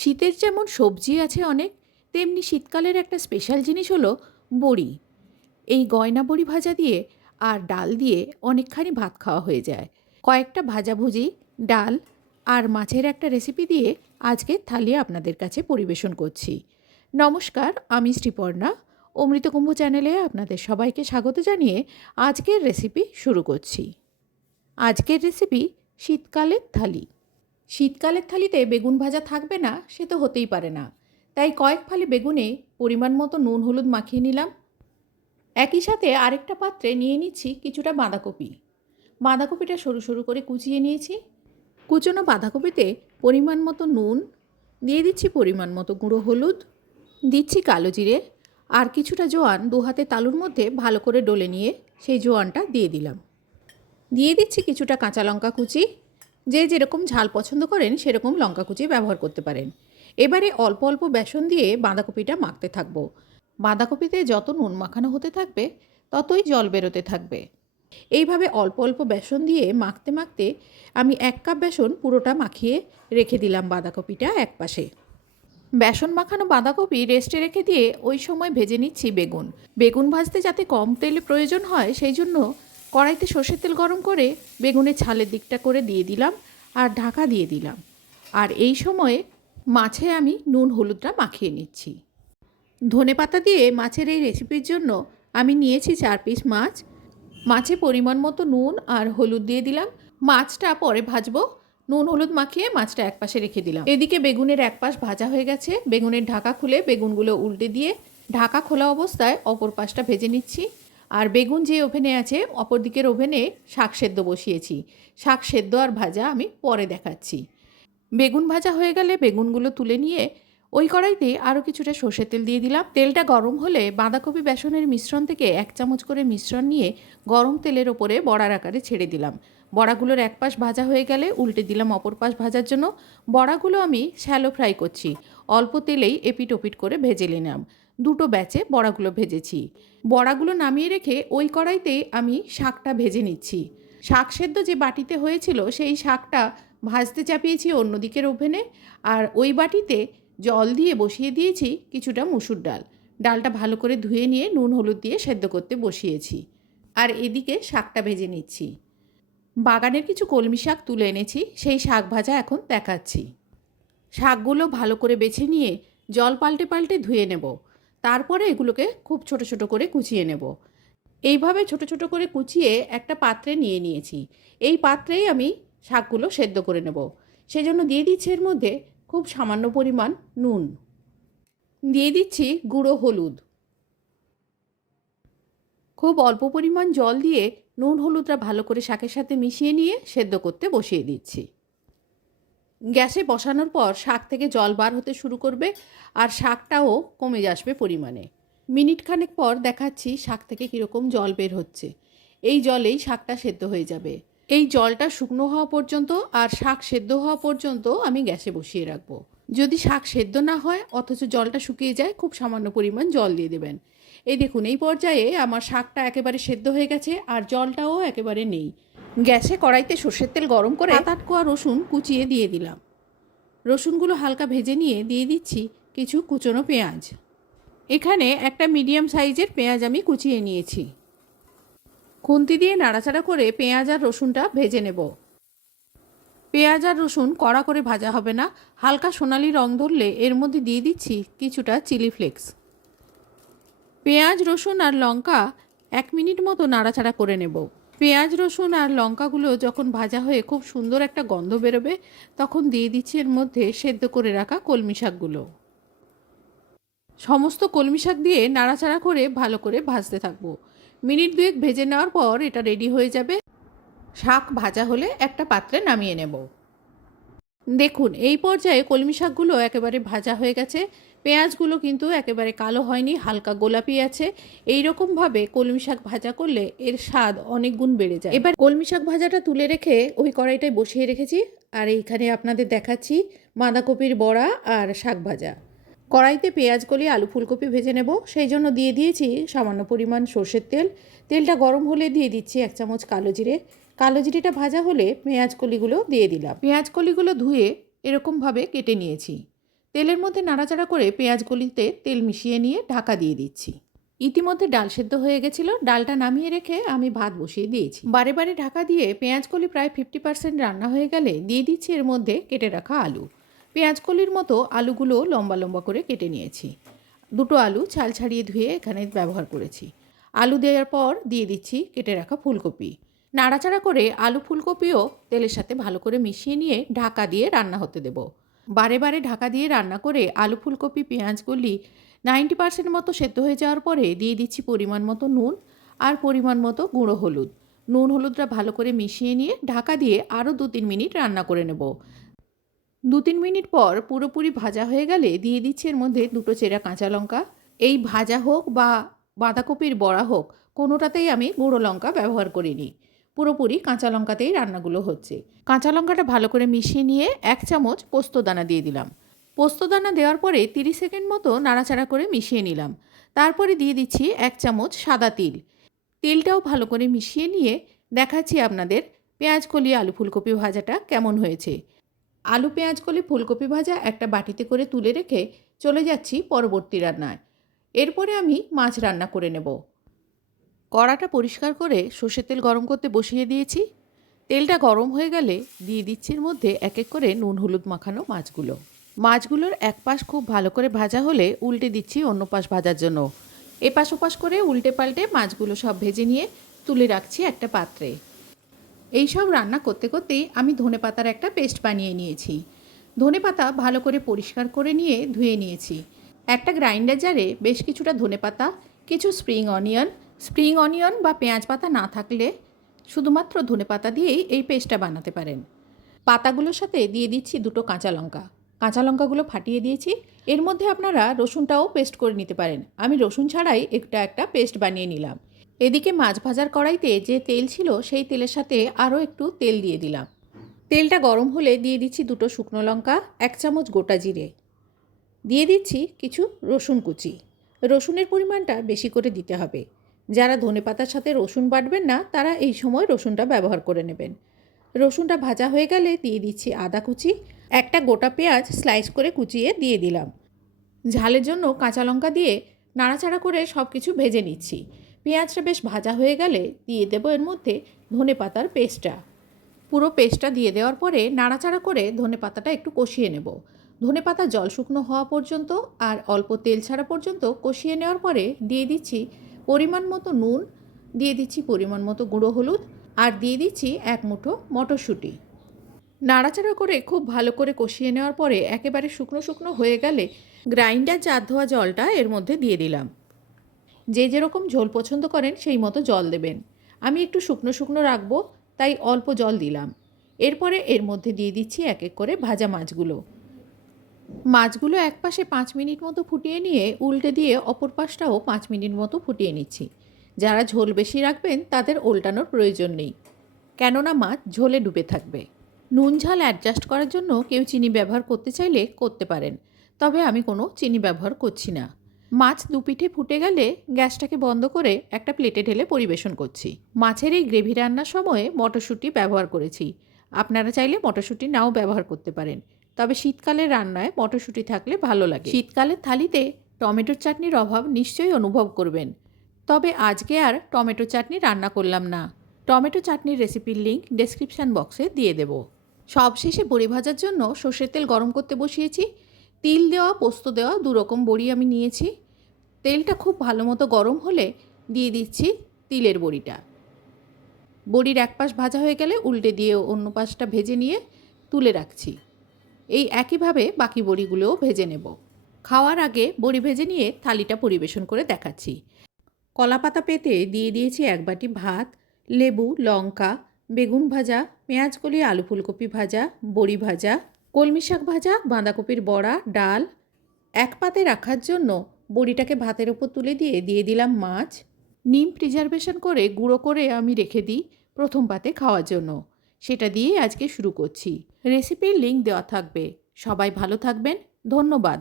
শীতের যেমন সবজি আছে অনেক, তেমনি শীতকালের একটা স্পেশাল জিনিস হলো বড়ি। এই গয়না বড়ি ভাজা দিয়ে আর ডাল দিয়ে অনেকখানি ভাত খাওয়া হয়ে যায়। কয়েকটা ভাজাভুজি ডাল আর মাছের একটা রেসিপি দিয়ে আজকে থালি আপনাদের কাছে পরিবেশন করছি। নমস্কার, আমি শ্রীপর্ণা। অমৃতকুম্ভ চ্যানেলে আপনাদের সবাইকে স্বাগত জানিয়ে আজকের রেসিপি শুরু করছি। আজকের রেসিপি শীতকালের থালি। শীতকালের থালিতে বেগুন ভাজা থাকবে না, সে তো হতেই পারে না। তাই কয়েক ফালি বেগুনে পরিমাণ মতো নুন হলুদ মাখিয়ে নিলাম। একই সাথে আরেকটা পাত্রে নিয়ে নিচ্ছি কিছুটা বাঁধাকপি। বাঁধাকপিটা সরু সরু করে কুচিয়ে নিয়েছি। কুচনো বাঁধাকপিতে পরিমাণ মতো নুন, দিয়ে দিচ্ছি পরিমাণ মতো গুঁড়ো হলুদ, দিচ্ছি কালো জিরে আর কিছুটা জোয়ান দু হাতে তালুর মধ্যে ভালো করে ডলে নিয়ে সেই জোয়ানটা দিয়ে দিলাম। দিয়ে দিচ্ছি কিছুটা কাঁচা লঙ্কা কুচি যে যেরকম ঝাল পছন্দ করেন, সেরকম লঙ্কা কুচি ব্যবহার করতে পারেন। এবারে অল্প অল্প বেসন দিয়ে বাঁধাকপিটা মাখতে থাকব। বাঁধাকপিতে যত নুন মাখানো হতে থাকবে, ততই জল বেরোতে থাকবে। এইভাবে অল্প অল্প বেসন দিয়ে মাখতে মাখতে আমি এক কাপ বেসন পুরোটা মাখিয়ে রেখে দিলাম বাঁধাকপিটা এক পাশে বেসন মাখানো বাঁধাকপি রেস্টে রেখে দিয়ে ওই সময় ভেজে নিচ্ছি বেগুন। বেগুন ভাজতে যাতে কম তেল প্রয়োজন হয়, সেই জন্য কড়াইতে সর্ষের তেল গরম করে বেগুনের ছালের দিকটা করে দিয়ে দিলাম আর ঢাকা দিয়ে দিলাম। আর এই সময়ে মাছে আমি নুন, হলুদটা মাখিয়ে নিচ্ছি। ধনে পাতা দিয়ে মাছের এই রেসিপির জন্য আমি নিয়েছি চার পিস মাছ। মাছে পরিমাণ মতো নুন আর হলুদ দিয়ে দিলাম। মাছটা পরে ভাজবো। নুন, হলুদ মাখিয়ে মাছটা এক পাশে রেখে দিলাম। এদিকে বেগুনের এক পাশ ভাজা হয়ে গেছে। বেগুনের ঢাকা খুলে বেগুনগুলো উল্টে দিয়ে ঢাকা খোলা অবস্থায় অপর পাশটা ভেজে নিচ্ছি। আর বেগুন যে ওভেনে আছে অপর দিকের ওভেনে শাক সেদ্ধ বসিয়েছি। শাক সেদ্ধ আর ভাজা আমি পরে দেখাচ্ছি। বেগুন ভাজা হয়ে গেলে বেগুনগুলো তুলে নিয়ে ওই কড়াইতে আরও কিছুটা সর্ষের তেল দিয়ে দিলাম। তেলটা গরম হলে বাঁধাকপি বেসনের মিশ্রণ থেকে এক চামচ করে মিশ্রণ নিয়ে গরম তেলের ওপরে বড়ার আকারে ছেড়ে দিলাম। বড়াগুলোর এক পাশ ভাজা হয়ে গেলে উল্টে দিলাম অপর পাশ ভাজার জন্য। বড়াগুলো আমি শ্যালো ফ্রাই করছি। অল্প তেলেই এপিট ওপিট করে ভেজে নিলাম। দুটো ব্যাচে বড়াগুলো ভেজেছি। বড়াগুলো নামিয়ে রেখে ওই কড়াইতে আমি শাকটা ভেজে নিচ্ছি। শাক সেদ্ধ যে বাটিতে হয়েছিল, সেই শাকটা ভাজতে চাপিয়েছি অন্য দিকের ওভেনে আর ওই বাটিতে জল দিয়ে বসিয়ে দিয়েছি কিছুটা মুসুর ডাল। ডালটা ভালো করে ধুয়ে নিয়ে নুন, হলুদ দিয়ে সেদ্ধ করতে বসিয়েছি আর এদিকে শাকটা ভেজে নিচ্ছি। বাগানের কিছু কলমি শাক তুলে এনেছি, সেই শাক ভাজা এখন দেখাচ্ছি। শাকগুলো ভালো করে বেছে নিয়ে জল পাল্টে পাল্টে ধুয়ে নেব। তারপরে এগুলোকে খুব ছোট ছোট করে কুচিয়ে নেব। এইভাবে ছোট ছোট করে কুচিয়ে একটা পাত্রে নিয়ে নিয়েছি। এই পাত্রেই আমি শাকগুলো সেদ্ধ করে নেব। সেজন্য দিয়ে দিচ্ছি এর মধ্যে খুব সামান্য পরিমাণ নুন। দিয়ে দিচ্ছি গুঁড়ো হলুদ। খুব অল্প পরিমাণ জল দিয়ে নুন হলুদটা ভালো করে শাকের সাথে মিশিয়ে নিয়ে সেদ্ধ করতে বসিয়ে দিচ্ছি। গ্যাসে বসানোর পর শাক থেকে জল বার হতে শুরু করবে আর শাকটাও কমে আসবে পরিমাণে। মিনিট খানেক পর দেখাচ্ছি শাক থেকে কীরকম জল বের হচ্ছে। এই জলেই শাকটা সেদ্ধ হয়ে যাবে। এই জলটা শুকনো হওয়া পর্যন্ত আর শাক সেদ্ধ হওয়া পর্যন্ত আমি গ্যাসে বসিয়ে রাখব। যদি শাক সেদ্ধ না হয়, অথচ জলটা শুকিয়ে যায়, খুব সামান্য পরিমাণ জল দিয়ে দেবেন। এই দেখুন, এই পর্যায়ে আমার শাকটা একেবারে সেদ্ধ হয়ে গেছে আর জলটাও একেবারে নেই। গ্যাসে কড়াইতে সর্ষের তেল গরম করে আট কোয়া রসুন কুচিয়ে দিয়ে দিলাম। রসুনগুলো হালকা ভেজে নিয়ে দিয়ে দিচ্ছি কিছু কুচনো পেঁয়াজ। এখানে একটা মিডিয়াম সাইজের পেঁয়াজ আমি কুচিয়ে নিয়েছি। খুন্তি দিয়ে নাড়াচাড়া করে পেঁয়াজ আর রসুনটা ভেজে নেব। পেঁয়াজ আর রসুন কড়া করে ভাজা হবে না, হালকা সোনালি রং ধরলে এর মধ্যে দিয়ে দিচ্ছি কিছুটা চিলি ফ্লেক্স। পেঁয়াজ, রসুন আর লঙ্কা এক মিনিট মতো নাড়াচাড়া করে নেব। পেঁয়াজ, রসুন আর লঙ্কাগুলো যখন ভাজা হয়ে খুব সুন্দর একটা গন্ধ বেরোবে, তখন দিয়ে দিচ্ছি এর মধ্যে সেদ্ধ করে রাখা কলমি শাকগুলো। সমস্ত কলমি শাক দিয়ে নাড়াচাড়া করে ভালো করে ভাজতে থাকব। মিনিট দুয়েক ভেজে নেওয়ার পর এটা রেডি হয়ে যাবে। শাক ভাজা হলে একটা পাত্রে নামিয়ে নেব। দেখুন, এই পর্যায়ে কলমি শাকগুলো একেবারে ভাজা হয়ে গেছে। পেঁয়াজগুলো কিন্তু একেবারে কালো হয়নি, হালকা গোলাপি আছে। এই রকমভাবে কলমি শাক ভাজা করলে এর স্বাদ অনেক গুণ বেড়ে যায়। এবার কলমি শাক ভাজাটা তুলে রেখে ওই কড়াইটায় বসিয়ে রেখেছি। আর এইখানে আপনাদের দেখাচ্ছি বাঁধাকপির বড়া আর শাক ভাজা। কড়াইতে পেঁয়াজ কলি আলু ফুলকপি ভেজে নেব। সেই জন্য দিয়ে দিয়েছি সামান্য পরিমাণ সর্ষের তেল। তেলটা গরম হলে দিয়ে দিচ্ছি এক চামচ কালো জিরে। কালো জিরেটা ভাজা হলে পেঁয়াজ কলিগুলো দিয়ে দিলাম। পেঁয়াজ কলিগুলো ধুয়ে এরকমভাবে কেটে নিয়েছি। তেলের মধ্যে নাড়াচাড়া করে পেঁয়াজ গলিতে তেল মিশিয়ে নিয়ে ঢাকা দিয়ে দিচ্ছি। ইতিমধ্যে ডাল সেদ্ধ হয়ে গেছিল। ডালটা নামিয়ে রেখে আমি ভাত বসিয়ে দিয়েছি। বারে বারে ঢাকা দিয়ে পেঁয়াজ কলি প্রায় ফিফটি পার্সেন্ট রান্না হয়ে গেলে দিয়ে দিচ্ছি এর মধ্যে কেটে রাখা আলু। পেঁয়াজ কলির মতো আলুগুলো লম্বা লম্বা করে কেটে নিয়েছি। দুটো আলু ছাল ছাড়িয়ে ধুয়ে এখানে ব্যবহার করেছি। আলু দেওয়ার পর দিয়ে দিচ্ছি কেটে রাখা ফুলকপি। নাড়াচাড়া করে আলু ফুলকপিও তেলের সাথে ভালো করে মিশিয়ে নিয়ে ঢাকা দিয়ে রান্না হতে দেব। বারে বারে ঢাকা দিয়ে রান্না করে আলু ফুলকপি পেঁয়াজগুলি নাইনটি পার্সেন্ট মতো সেদ্ধ হয়ে যাওয়ার পরে দিয়ে দিচ্ছি পরিমাণ মতো নুন আর পরিমাণ মতো গুঁড়ো হলুদ। নুন হলুদটা ভালো করে মিশিয়ে নিয়ে ঢাকা দিয়ে আরও দু তিন মিনিট রান্না করে নেব। দু তিন মিনিট পর পুরোপুরি ভাজা হয়ে গেলে দিয়ে দিচ্ছি এর মধ্যে দুটো চেরা কাঁচা লঙ্কা। এই ভাজা হোক বা বাঁধাকপির বড়া হোক, কোনোটাতেই আমি গুঁড়ো লঙ্কা ব্যবহার করিনি। পুরোপুরি কাঁচা লঙ্কাতেই রান্নাগুলো হচ্ছে। কাঁচা লঙ্কাটা ভালো করে মিশিয়ে নিয়ে এক চামচ পোস্তদানা দিয়ে দিলাম। পোস্তদানা দেওয়ার পরে তিরিশ সেকেন্ড মতো নাড়াচাড়া করে মিশিয়ে নিলাম। তারপরে দিয়ে দিচ্ছি এক চামচ সাদা তিল। তিলটাও ভালো করে মিশিয়ে নিয়ে দেখাচ্ছি আপনাদের পেঁয়াজ কলি আলু ফুলকপি ভাজাটা কেমন হয়েছে। আলু পেঁয়াজ কলি ফুলকপি ভাজা একটা বাটিতে করে তুলে রেখে চলে যাচ্ছি পরবর্তী রান্নায়। এরপরে আমি মাছ রান্না করে নেব। কড়াটা পরিষ্কার করে সর্ষের তেল গরম করতে বসিয়ে দিয়েছি। তেলটা গরম হয়ে গেলে দিয়ে দিচ্ছি এর মধ্যে এক এক করে নুন, হলুদ মাখানো মাছগুলো। মাছগুলোর এক পাশ খুব ভালো করে ভাজা হলে উল্টে দিচ্ছি অন্য পাশ ভাজার জন্য। এপাশ ওপাশ করে উল্টে পাল্টে মাছগুলো সব ভেজে নিয়ে তুলে রাখছি একটা পাত্রে। এই সব রান্না করতে করতেই আমি ধনেপাতার একটা পেস্ট বানিয়ে নিয়েছি। ধনেপাতা ভালো করে পরিষ্কার করে নিয়ে ধুয়ে নিয়েছি। একটা গ্রাইন্ডার জারে বেশ কিছুটা ধনেপাতা কিছু স্প্রিং অনিয়ন স্প্রিং অনিয়ন বা পেঁয়াজ পাতা না থাকলে শুধুমাত্র ধনেপাতা দিয়েই এই পেস্টটা বানাতে পারেন। পাতাগুলোর সাথে দিয়ে দিচ্ছি দুটো কাঁচা লঙ্কা। কাঁচা লঙ্কাগুলো ফাটিয়ে দিয়েছি। এর মধ্যে আপনারা রসুনটাও পেস্ট করে নিতে পারেন। আমি রসুন ছাড়াই একটা একটা পেস্ট বানিয়ে নিলাম। এদিকে মাছ ভাজার কড়াইতে যে তেল ছিল সেই তেলের সাথে আরও একটু তেল দিয়ে দিলাম। তেলটা গরম হলে দিয়ে দিচ্ছি দুটো শুকনো লঙ্কা, এক চামচ গোটা জিরে। দিয়ে দিচ্ছি কিছু রসুন কুচি। রসুনের পরিমাণটা বেশি করে দিতে হবে। যারা ধনেপাতার সাথে রসুন বাটবেন না, তারা এই সময় রসুনটা ব্যবহার করে নেবেন। রসুনটা ভাজা হয়ে গেলে দিয়ে দিচ্ছি আদা কুচি, একটা গোটা পেঁয়াজ স্লাইস করে কুচিয়ে দিয়ে দিলাম। ঝালের জন্য কাঁচা লঙ্কা দিয়ে নাড়াচাড়া করে সব কিছু ভেজে নিচ্ছি। পেঁয়াজটা বেশ ভাজা হয়ে গেলে দিয়ে দেবো এর মধ্যে ধনে পাতার পেস্টটা। পুরো পেস্টটা দিয়ে দেওয়ার পরে নাড়াচাড়া করে ধনে পাতাটা একটু কষিয়ে নেব। ধনে পাতা জল শুকনো হওয়া পর্যন্ত আর অল্প তেল ছাড়া পর্যন্ত কষিয়ে নেওয়ার পরে দিয়ে দিচ্ছি পরিমাণ মতো নুন, দিয়ে দিচ্ছি পরিমাণ মতো গুঁড়ো হলুদ আর দিয়ে দিচ্ছি এক মুঠো মটরশুঁটি। নাড়াচাড়া করে খুব ভালো করে কষিয়ে নেওয়ার পরে একেবারে শুকনো শুকনো হয়ে গেলে গ্রাইন্ডার চার ধোয়া জলটা এর মধ্যে দিয়ে দিলাম। যে যেরকম ঝোল পছন্দ করেন সেই মতো জল দেবেন। আমি একটু শুকনো শুকনো রাখব, তাই অল্প জল দিলাম। এরপরে এর মধ্যে দিয়ে দিচ্ছি এক এক করে ভাজা মাছগুলো। মাছগুলো এক পাশে পাঁচ মিনিট মতো ফুটিয়ে নিয়ে উল্টে দিয়ে অপর পাশটাও পাঁচ মিনিট মতো ফুটিয়ে নিচ্ছি। যারা ঝোল বেশি রাখবেন, তাদের উল্টানোর প্রয়োজন নেই। কেননা মাছ ঝোলে ডুবে থাকবে। নুন ঝাল অ্যাডজাস্ট করার জন্য কেউ চিনি ব্যবহার করতে চাইলে করতে পারেন। তবে আমি কোনো চিনি ব্যবহার করছি না। মাছ দুপিঠে ফুটে গেলে গ্যাসটাকে বন্ধ করে একটা প্লেটে ঢেলে পরিবেশন করছি। মাছের এই গ্রেভি রান্নার সময়ে মটরশুঁটি ব্যবহার করেছি। আপনারা চাইলে মটরশুঁটি নাও ব্যবহার করতে পারেন। তবে শীতকালের রান্নায় মটরশুঁটি থাকলে ভালো লাগে। শীতকালের থালিতে টমেটোর চাটনির অভাব নিশ্চয়ই অনুভব করবেন। তবে আজকে আর টমেটো চাটনি রান্না করলাম না। টমেটো চাটনির রেসিপির লিঙ্ক ডেসক্রিপশান বক্সে দিয়ে দেব। সবশেষে বড়ি ভাজার জন্য সর্ষের তেল গরম করতে বসিয়েছি। তিল দেওয়া, পোস্ত দেওয়া দু রকম বড়ি আমি নিয়েছি। তেলটা খুব ভালো মতো গরম হলে দিয়ে দিচ্ছি তিলের বড়িটা। বড়ির এক পাশ ভাজা হয়ে গেলে উল্টে দিয়ে অন্য পাশটা ভেজে নিয়ে তুলে রাখছি। এই একইভাবে বাকি বড়িগুলোও ভেজে নেব। খাওয়ার আগে বড়ি ভেজে নিয়ে থালিটা পরিবেশন করে দেখাচ্ছি। কলাপাতা পেতে দিয়ে দিয়েছি এক বাটি ভাত, লেবু, লঙ্কা, বেগুন ভাজা, পেঁয়াজ কলি, আলু ফুলকপি ভাজা, বড়ি ভাজা, কলমি শাক ভাজা, বাঁধাকপির বড়া, ডাল। এক পাতে রাখার জন্য বড়িটাকে ভাতের উপর তুলে দিয়ে দিয়ে দিলাম মাছ। নিম প্রিজার্ভেশন করে গুঁড়ো করে আমি রেখে দিই প্রথম পাতে খাওয়ার জন্য। সেটা দিয়ে আজকে শুরু করছি। রেসিপির লিঙ্ক দেওয়া থাকবে। সবাই ভালো থাকবেন। ধন্যবাদ।